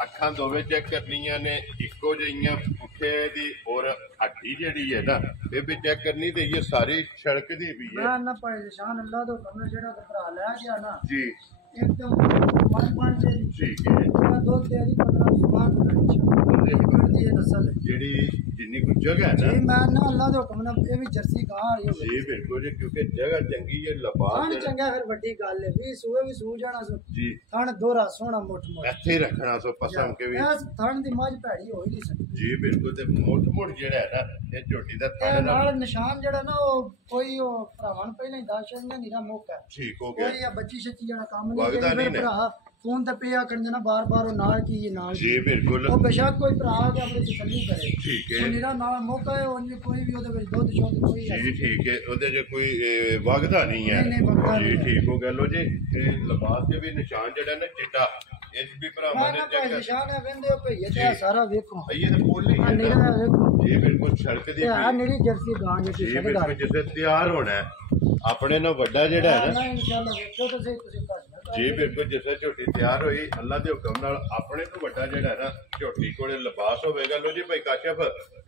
ਅੱਖਾਂ ਦੋਵੇਂ ਚੈੱਕ ਕਰਨੀਆਂ ਨੇ ਇੱਕੋ ਜਿਹੀਆਂ ਪੁੱਠੇ ਦੀ ਔਰ ਹੱਡੀ ਜਿਹੜੀ ਹੈ ਨਾ ਇਹ ਵੀ ਚੈੱਕ ਕਰਨੀ ਤੇ ਇਹ ਸਾਰੀ ਛੜਕਦੀ ਵੀ ਹੈ ਨਾ ਨਾ ਭਾਈ ਨਿਸ਼ਾਨ ਅੱਲਾਹ ਤੋਂ ਕੰਮ ਜਿਹੜਾ ਭਰਾ ਲੈ ਗਿਆ ਨਾ ਜੀ एकदम मन से ठीक है दो तेरी 15 सुबह ਦੀ ਨਸਲ ਜਿਹੜੀ ਜਿੰਨੀ ਕੁ ਜਗ੍ਹਾ ਹੈ ਨਾ ਜੀ ਮੈਂ ਨਾ ਅੱਲਾਹ ਦੇ ਹੁਕਮ ਨਾਲ ਇਹ ਵੀ ਜਰਸੀ ਗਾਂ ਆ ਰਹੀ ਹੈ ਜੀ ਬਿਲਕੁਲ ਜੀ ਕਿਉਂਕਿ ਜਗ੍ਹਾ ਚੰਗੀ ਹੈ ਲਬਾਸ ਹਾਂ ਚੰਗਾ ਫਿਰ ਵੱਡੀ ਗੱਲ ਹੈ ਵੀ ਸੂਏ ਵੀ ਸੂ ਜਾਣਾ ਸੋ ਜੀ ਥਣ ਦੋਰਾ ਸੋਹਣਾ ਮੋਟ ਮੋਟ ਇੱਥੇ ਰੱਖਣਾ ਸੋ ਪਸੰਦ ਕੇ ਵੀ ਇਸ ਥਣ ਦੀ ਮੱਝ ਭੈੜੀ ਹੋ ਹੀ ਨਹੀਂ ਸਕਦੀ ਜੀ ਬਿਲਕੁਲ ਤੇ ਮੋਟ ਜਿਹੜਾ ਹੈ ਨਾ ਇਹ ਝੋਟੀ ਦਾ ਤੇ ਨਾਲ ਨਿਸ਼ਾਨ ਜਿਹੜਾ ਨਾ ਉਹ ਕੋਈ ਉਹ ਭਰਾਵਾਂ ਨੂੰ ਪਹਿਲਾਂ ਹੀ ਦੱਸ ਛੱਡਣਾ ਨੀਰਾ ਮੌਕਾ ਠੀਕ ਹੋ ਗਿਆ ਕੋਈ ਆ ਬੱਚੀ ਛੱਚੀ ਜਾਣਾ ਕੰਮ ਨਹੀਂ ਤੇ ਭਰਾ ਫੋਨ ਤੇ ਪਿਆ ਕਰਨ ਦੇਣਾ ਬਾਰ-ਬਾਰ ਉਹ ਨਾਲ ਕੀ ਨਾਲ ਜੀ ਬਿਲਕੁਲ ਉਹ ਬੇਸ਼ੱਕ ਕੋਈ ਭਰਾ ਆ ਕੇ ਆਪਣੀ ਤਸੱਲੀ ਕਰੇ ਠੀਕ ਹੈ ਨੀਰਾ ਨਾਲ ਮੌਕਾ ਹੈ ਉਹ ਕੋਈ ਵੀ ਉਹਦੇ ਵਿੱਚ ਦੁੱਧ ਸ਼ੁੱਧ ਕੋਈ ਜੀ ਠੀਕ ਹੈ ਉਹਦੇ 'ਚ ਕੋਈ ਵਗਦਾ ਨਹੀਂ ਹੈ ਨਹੀਂ ਵਗਦਾ ਜੀ ਠੀਕ ਹੋ ਗਿਆ ਲੋ ਜੀ ਇਹ ਲਿਬਾਸ ਦੇ ਵੀ ਨਿਸ਼ਾਨ ਜਿਹੜਾ ਨਾ ਚਿੱਟਾ ਇਸ ਵੀ ਭਰਾਵਾਂ ਨੇ ਚੈੱਕ ਨਿਸ਼ਾਨ ਹੈ ਵੰਦੇ ਉਹ ਭਈਏ ਤੇ ਸਾਰਾ ਵੇਖੋ ਭਈਏ ਤੇ ਬੋਲ ਨਹੀਂ ਆ ਨੀਰਾ ਵੇਖੋ ਜੀ ਬਿਲਕੁਲ ਸੜਕ ਦੀ ਆ ਨੀਰੀ ਜਰਸੀ ਗਾਂ ਜੀ ਜਿਹੜੀ ਬਿਲਕੁਲ ਜਿਸੇ ਤਿਆਰ ਹੋਣਾ ਹੈ ਆਪਣੇ ਨਾਲ ਵੱਡਾ ਜਿਹੜਾ ਹੈ ਨਾ ਇਨਸ਼ਾਅੱਲਾ ਵੇਖੋ ਤੁਸੀਂ ਜੀ ਬਿਲਕੁਲ ਜਿਸੇ ਝੋਟੀ ਤਿਆਰ ਹੋਈ ਅੱਲਾ ਦੇ ਹੁਕਮ ਨਾਲ ਆਪਣੇ ਤੋਂ ਵੱਡਾ ਜਿਹੜਾ ਹੈ ਨਾ ਝੋਟੀ ਕੋਲੇ ਲਿਬਾਸ ਹੋਵੇਗਾ ਲੋ ਜੀ ਭਾਈ ਕਾਸ਼ਫ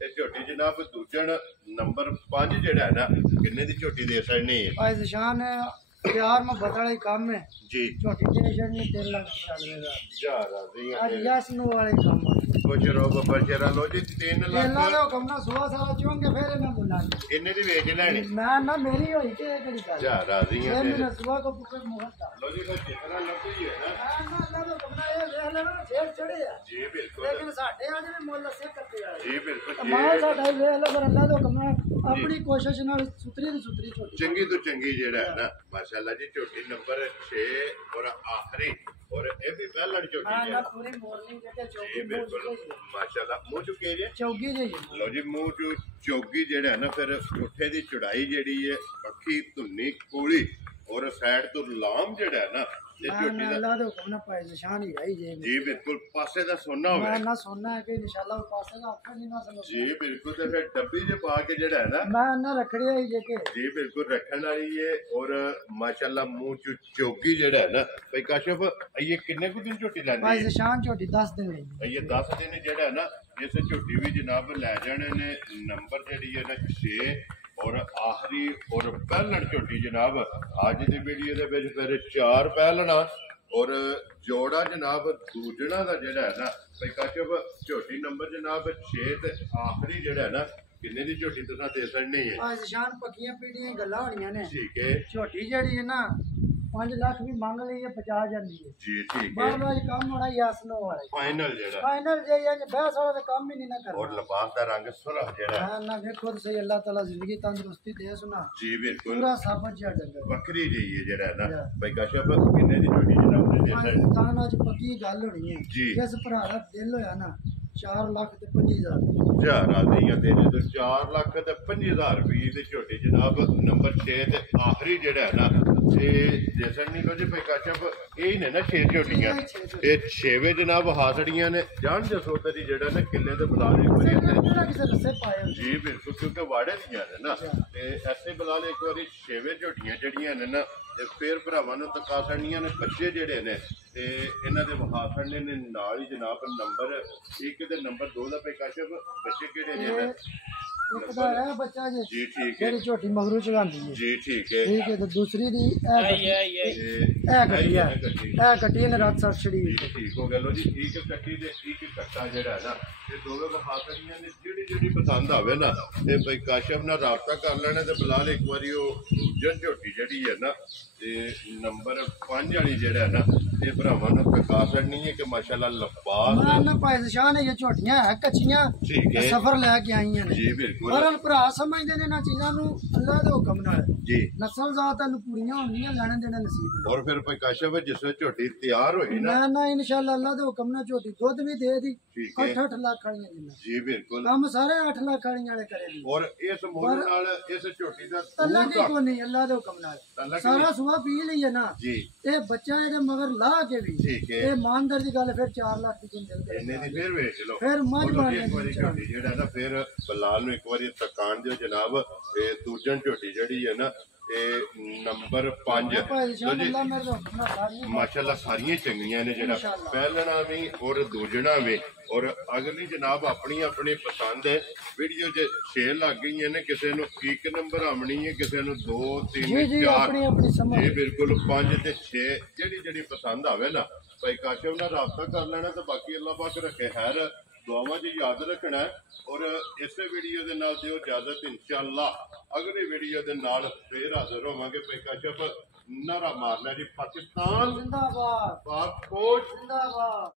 ਇਹ ਝੋਟੀ ਜਨਾਬ ਦੂਜਣ ਨੰਬਰ 5 ਜਿਹੜਾ ਹੈ ਨਾ ਕਿੰਨੇ ਦੀ ਝੋਟੀ ਦੇ ਸਕਣੀ ਹੈ ਭਾਈ ਨਿਸ਼ਾਨ ਪਿਆਰ ਮੁਹੱਬਤ ਵਾਲਾ ਹੀ ਕੰਮ ਹੈ ਜੀ ਝੋਟੀ ਦੀ ਨਿਸ਼ਾਨ ਨਹੀਂ 3 ਲੱਖ 96 ਹਜ਼ਾਰ ਜਾ ਰਾਜ਼ੀਆਂ ਅੱਜ ਯਸ ਨੂੰ ਵਾਲੇ ਕੰਮ ਕੁਛ ਰੋ ਬੱਬਰ ਸ਼ੇਰਾ ਲੋ ਜੀ 3 ਲੱਖ ਅੱਲਾ ਦਾ ਹੁਕਮ ਨਾਲ ਸੁਆ ਸਾਰਾ ਚੋਂਗੇ ਫੇਰ ਇਹਨਾਂ ਬੁਲਾਂਗੇ ਇੰਨੇ ਦੀ ਵੇਚ ਲੈਣੀ ਮੈਂ ਨਾ ਮੇਰੀ ਹੋਈ ਤੇ ਇਹ ਕਿਹੜੀ ਗੱਲ ਜਾ ਰਾਜ਼ੀਆਂ ਇਹ ਮੇਰਾ ਸੁਆ ਕੋ ਪੁੱਛ ਮੁਹੱਤਾ ਲੋ ਜੀ ਫਿਰ ਜਿਤਨਾ ਲੋਕੀ ਹੈ ਨਾ ਨਾ ਅੱਲਾ ਦਾ ਹੁਕਮ ਨਾਲ ਇਹ ਵੇਖ ਲੈਣਾ ਫੇਰ ਚੜੇ ਆ ਜੀ ਬਿਲਕੁਲ ਲੇਕਿਨ ਸਾਡੇ ਆ ਜਿਹੜੇ ਮੁੱਲ ਸੇ ਕਰਦੇ ਆ ਜੀ ਬਿਲਕੁਲ ਮਾਲ ਸਾਡਾ ਵੇਖ ਲੈ ਪਰ ਅੱਲਾ ਦਾ ਹੁਕਮ ਨਾਲ ਆਪਣੀ ਕੋਸ਼ਿਸ਼ ਨਾਲ ਸੁਤਰੀ ਦੀ ਸੁਤਰੀ ਝੋਟੀ ਚੰਗੀ ਤੋਂ ਚੰਗੀ ਜਿਹੜਾ ਹੈ ਨਾ ਮਾਸ਼ਾਅੱਲਾ ਜੀ ਝੋਟੀ ਨੰਬਰ 6 ਔਰ ਆਖਰੀ ਔਰ ਇਹ ਵੀ ਪਹਿਲਣ ਝੋਟੀ ਹਾਂ ਹੈ ਨਾ ਪੂਰੀ ਮੋਰਨਿੰਗ ਜਿਹੜੇ ਜੀ ਚੌਕੀ ਬਿਲਕੁਲ ਮਾਸ਼ਾਅੱਲਾ ਮੂੰਹ ਚੁੱਕੇ ਜੇ ਚੌਕੀ ਜੀ ਲੋ ਜੀ ਮੂੰਹ ਚੋਂ ਚੌਗੀ ਜਿਹੜਾ ਹੈ ਨਾ ਫਿਰ ਪੁੱਠੇ ਦੀ ਚੜਾਈ ਜਿਹੜੀ ਹੈ ਅੱਖੀ ਧੁੰਨੀ ਕੋਲੀ ਔਰ ਸਾਈਡ ਤੋਂ ਲਾਮ ਜਿਹੜਾ ਹੈ ਨਾ ਇਹ ਝੋਟੀ ਦਾ ਅੱਲਾ ਦੇ ਹੁਕਮ ਨਾਲ ਪਾਏ ਨਿਸ਼ਾਨ ਹੀ ਰਹੀ ਜੇ ਜੀ ਬਿਲਕੁਲ ਪਾਸੇ ਦਾ ਸੋਨਾ ਹੋਵੇ ਮੈਂ ਨਾ ਸੋਨਾ ਹੈ ਕਿ ਇਨਸ਼ਾਅੱਲਾ ਪਾਸੇ ਦਾ ਆਖਰ ਨਹੀਂ ਨਾ ਸਮਝ ਜੀ ਬਿਲਕੁਲ ਤੇ ਫਿਰ ਡੱਬੀ 'ਚ ਪਾ ਕੇ ਜਿਹੜਾ ਹੈ ਨਾ ਮੈਂ ਨਾ ਰੱਖੜੀ ਆਈ ਜੇ ਕਿ ਜੀ ਬਿਲਕੁਲ ਰੱਖਣ ਵਾਲੀ ਹੈ ਔਰ ਮਾਸ਼ਾਅੱਲਾ ਮੂੰਹ ਚ ਚੌਗੀ ਜਿਹੜਾ ਹੈ ਨਾ ਭਾਈ ਕਾਸ਼ਫ ਇਹ ਕਿੰਨੇ ਕੁ ਦਿਨ ਝੋਟੀ ਲੈਂਦੀ ਭਾਈ ਹੈ ਨਿਸ਼ਾਨ ਝੋਟੀ 10 ਦਿਨ ਲਈ ਇਹ 10 ਦਿਨ ਜਿਹੜਾ ਹੈ ਨਾ ਇਸ ਝੋਟੀ ਵੀ ਜਨਾਬ ਲੈ ਜਾਣੇ ਨੇ ਨੰਬਰ ਜਿਹੜੀ ਹੈ ਨਾ 6 ਔਰ ਆਖਰੀ ਔਰ ਪਹਿਲਣ ਝੋਟੀ ਜਨਾਬ ਅੱਜ ਦੀ ਵੀਡੀਓ ਦੇ ਵਿੱਚ ਫਿਰ 4 ਪਹਿਲਣਾ ਔਰ ਜੋੜਾ ਜਨਾਬ ਦੂਜਣਾ ਦਾ ਜਿਹੜਾ ਹੈ ਨਾ ਭਾਈ ਕਾਸ਼ਫ ਝੋਟੀ ਨੰਬਰ ਜਨਾਬ 6 ਤੇ ਆਖਰੀ ਜਿਹੜਾ ਹੈ ਨਾ ਕਿੰਨੇ ਦੀ ਝੋਟੀ ਤੁਸੀਂ ਦੇ ਸਕਣੀ ਹੈ ਭਾਈ ਨਿਸ਼ਾਨ ਪੱਕੀਆਂ ਪੀੜੀਆਂ ਗੱਲਾਂ ਹੋਣੀਆਂ ਨੇ ਠੀਕ ਹੈ ਝੋਟੀ ਜਿਹੜੀ ਹੈ ਨਾ 5 ਲੱਖ ਵੀ ਮੰਗ ਲਈ ਹੈ 50 ਜਾਂਦੀ ਹੈ ਜੀ ਠੀਕ ਹੈ ਬਾਰ-ਬਾਰ ਕੰਮ ਹੋਣਾ ਯਸ ਨੋ ਵਾਲਾ ਫਾਈਨਲ ਜਿਹੜਾ ਫਾਈਨਲ ਜੇ ਇਹ ਬਹਿਸ ਵਾਲਾ ਤਾਂ ਕੰਮ ਹੀ ਨਹੀਂ ਨਾ ਕਰਨਾ ਔਰ ਲਿਬਾਸ ਦਾ ਰੰਗ ਸੁਰਖ ਜਿਹੜਾ ਹਾਂ ਨਾ ਵੇਖੋ ਸਹੀ ਅੱਲਾਹ ਤਾਲਾ ਜ਼ਿੰਦਗੀ ਤੰਦਰੁਸਤੀ ਦੇ ਸੁਣਾ ਜੀ ਬਿਲਕੁਲ ਪੂਰਾ ਸਾਬਤ ਜਿਹਾ ਡੰਗਰ ਵੱਖਰੀ ਜਿਹੀ ਹੈ ਜਿਹੜਾ ਹੈ ਨਾ ਭਾਈ ਕਾਸ਼ਫ ਕਿੰਨੇ ਦੀ ਝੋਟੀ ਜਨਾਬ ਨੇ ਦੇ ਸਕਦੀ ਤਾਂ ਅੱਜ ਪੱਕੀ ਗੱਲ ਹੋਣੀ ਹੈ ਜੀ। ਜਿਸ ਭਰਾ ਦਾ ਦਿਲ ਹੋਇਆ ਨਾ 4 ਲੱਖ ਤੇ 25,000 ਜਾ ਰਾਜ਼ੀਆਂ ਦੇ ਜਦੋਂ 4 ਲੱਖ ਤੇ 50,000 ਰੁਪਏ ਦੀ ਝੋਟੀ ਜਨਾਬ ਨੰਬਰ 6 ਤੇ ਆਖਰੀ ਜਿਹੜਾ ਹੈ ਨਾ ਤੇ ਜਸਨ ਨਹੀਂ ਲੋ ਜੀ ਭਾਈ ਕਾਸ਼ਪ ਇਹ ਨੇ ਨਾ 6 ਝੋਟੀਆਂ ਇਹ 6ਵੇਂ ਜਨਾਬ ਹਾਸੜੀਆਂ ਨੇ ਜਾਣ ਜਸੋਦਰ ਦੀ ਜਿਹੜਾ ਨਾ ਕਿੱਲੇ ਦੇ ਬਲਾਲ ਇੱਕ ਵਾਰੀ ਜੀ ਬਿਲਕੁਲ ਕਿਉਂਕਿ ਵਾੜੇ ਦੀਆਂ ਨੇ ਨਾ ਤੇ ਐਸੇ ਬਲਾਲ ਇੱਕ ਵਾਰੀ 6ਵੇਂ ਝੋਟੀਆਂ ਜਿਹੜੀਆਂ ਨੇ ਨਾ ਤੇ ਫਿਰ ਭਰਾਵਾਂ ਨੂੰ ਤਕਾ ਸੜਨੀਆਂ ਨੇ ਬੱਚੇ ਜਿਹੜੇ ਨੇ ਤੇ ਇਹਨਾਂ ਦੇ ਵਹਾ ਸੜਨੇ ਨੇ ਨਾਲ ਹੀ ਜਨਾਬ ਨੰਬਰ 1 ਤੇ ਨੰਬਰ 2 ਦਾ ਭਾਈ ਕਾਸ਼ਪ ਬੱਚੇ ਕਿਹੜੇ ਨੇ ਇੱਕ ਦਾ ਹੈ ਬੱਚਾ ਜੀ ਠੀਕ ਹੈ ਜਿਹੜੀ ਝੋਟੀ ਮਗਰੂ ਚਗਾਉਂਦੀ ਹੈ ਜੀ ਠੀਕ ਹੈ ਠੀਕ ਹੈ ਤੇ ਦੂਸਰੀ ਦੀ ਇਹ ਕੱਟੀ ਨੇ ਰਾਤ ਸਰ ਛੜੀ ਠੀਕ ਹੋ ਗਿਆ ਲੋ ਜੀ ਇੱਕ ਕੱਟੀ ਦੇ ਇੱਕ ਕੱਟਾ ਜਿਹੜਾ ਹੈ ਨਾ ਇਹ ਦੋਵੇਂ ਵਹਾਸੜੀਆਂ ਨੇ ਜਿਹੜੀ ਪਸੰਦ ਆਵੇ ਨਾ ਤੇ ਭਾਈ ਕਾਸ਼ਪ ਨਾਲ ਰਾਬਤਾ ਕਰ ਲੈਣਾ ਤੇ ਬਲਾਲ ਇੱਕ ਵਾਰੀ ਉਹ ਦੂਜਨ ਝੋਟੀ ਜਿਹੜੀ ਹੈ ਨਾ ਤੇ ਨੰਬਰ 5 ਵਾਲੀ ਜਿਹੜਾ ਹੈ ਨਾ ਇਹ ਭਰਾਵਾਂ ਨੂੰ ਤਕਾ ਸੜਨੀ ਹੈ ਕਿ ਮਾਸ਼ਾਅੱਲਾ ਲਬਾਸ ਨਾ ਭਾਈ ਸ਼ਾਹ ਨੇ ਇਹ ਝੋਟੀਆਂ ਹੈ ਕੱਚੀਆਂ ਠੀਕ ਹੈ ਸਫਰ ਲੈ ਕੇ ਆਈਆਂ ਨੇ ਜੀ ਬਿਲਕੁਲ ਪਰ ਭਰਾ ਸਮਝਦੇ ਨੇ ਨਾ ਚੀਜ਼ਾਂ ਨੂੰ ਅੱਲਾਹ ਦੇ ਹੁਕਮ ਨਾਲ ਜੀ ਨਸਲ ਜ਼ਾਤਾਂ ਨੂੰ ਪੂਰੀਆਂ ਹੁੰਦੀਆਂ ਲੈਣ ਦੇਣਾ ਨਸੀਬ ਔਰ ਫਿਰ ਭਾਈ ਕਾਸ਼ਪ ਜਿਸ ਵੇਲੇ ਝੋਟੀ ਤਿਆਰ ਹੋਈ ਨਾ ਨਾ ਇਨਸ਼ਾਅੱਲਾ ਅੱਲਾਹ ਦੇ ਹੁਕਮ ਨਾਲ ਝੋਟੀ ਦੁੱਧ ਵੀ ਦੇ ਦੀ ਠੀਕ ਹੈ 8 ਲੱਖ ਵਾਲੀਆਂ ਜਿੰਨਾ ਜੀ ਬਿਲਕੁਲ ਕੰਮ ਸਾਰੇ 8 ਲੱਖ ਵਾਲੀਆਂ ਵਾਲੇ ਕਰੇ ਨੇ ਔਰ ਇਸ ਮੁੱਲ ਨਾਲ ਇਸ ਝੋਟੀ ਦਾ ਅੱਲਾਹ ਦੀ ਕੋਈ ਨਹੀਂ ਅੱਲਾਹ ਦੇ ਹੁਕਮ ਨਾਲ ਸਾਰਾ ਸੁਆ ਪੀ ਲਈਏ ਨਾ ਜੀ ਇਹ ਬੱਚਾ ਇਹਦੇ ਮਗਰ ਲਾ ਕੇ ਵੀ ਠੀਕ ਹੈ ਇਹ ਮਾਨਦਰ ਦੀ ਗੱਲ ਫਿਰ 4 ਲੱਖ ਦੀ ਦਿੰਦੇ ਇੰਨੇ ਦੀ ਫਿਰ ਵੇਚ ਲਓ ਫਿਰ ਮੱਝ ਬਣ ਇੱਕ ਵਾਰੀ ਝੋਟੀ ਜਿਹੜਾ ਨਾ ਫਿਰ ਬਲਾਲ ਨੂੰ ਇੱਕ ਵਾਰੀ ਤਕਾਨ ਦਿਓ ਜਨਾਬ ਇਹ ਦੂਜਨ ਝੋਟੀ ਜਿਹੜੀ ਹੈ ਨਾ ਇਹ ਨੰਬਰ 5 ਭਾਈ ਸ਼ਾਹ ਅੱਲਾਹ ਮੇਰੇ ਹੁਕਮ ਨਾਲ ਸਾਰੀਆਂ ਮਾਸ਼ਾਅੱਲਾ ਸਾਰੀਆਂ ਚੰਗੀਆਂ ਨੇ ਜਿਹੜਾ ਪਹਿਲਣਾ ਵੀ ਔਰ ਦੂਜਣਾ ਵੀ ਔਰ ਅਗਲੀ ਜਨਾਬ ਆਪਣੀ ਆਪਣੀ ਪਸੰਦ ਹੈ ਵੀਡੀਓ 'ਚ 6 ਲੱਗ ਗਈਆਂ ਨੇ ਕਿਸੇ ਨੂੰ 1 ਨੰਬਰ ਆਉਣੀ ਹੈ ਕਿਸੇ ਨੂੰ 2 3 4 ਆਪਣੀ ਸਮਝ ਇਹ ਬਿਲਕੁਲ 5 ਤੇ 6 ਜਿਹੜੀ ਪਸੰਦ ਆਵੇ ਨਾ ਭਾਈ ਕਾਸ਼ਮ ਨਾਲ ਰਾਬਤਾ ਕਰ ਲੈਣਾ ਤੇ ਬਾਕੀ ਅੱਲਾਹ ਪਾਕ ਰੱਖੇ ਖੈਰ ਦੁਆਵਾਂ 'ਚ ਯਾਦ ਰੱਖਣਾ ਔਰ ਇਸੇ ਵੀਡੀਓ ਦੇ ਨਾਲ ਦਿਓ ਇਜਾਜ਼ਤ ਇਨਸ਼ਾਅੱਲਾ ਅਗਲੀ ਵੀਡੀਓ ਦੇ ਨਾਲ ਫੇਰ ਹਾਜ਼ਰ ਹੋਵਾਂਗੇ ਭਾਈ ਕਾਸ਼ਪ ਨਾਰਾ ਮਾਰਨਾ ਜੀ ਪਾਕਿਸਤਾਨ ਜ਼ਿੰਦਾਬਾਦ ਪਾਕ ਫੌਜ ਜ਼ਿੰਦਾਬਾਦ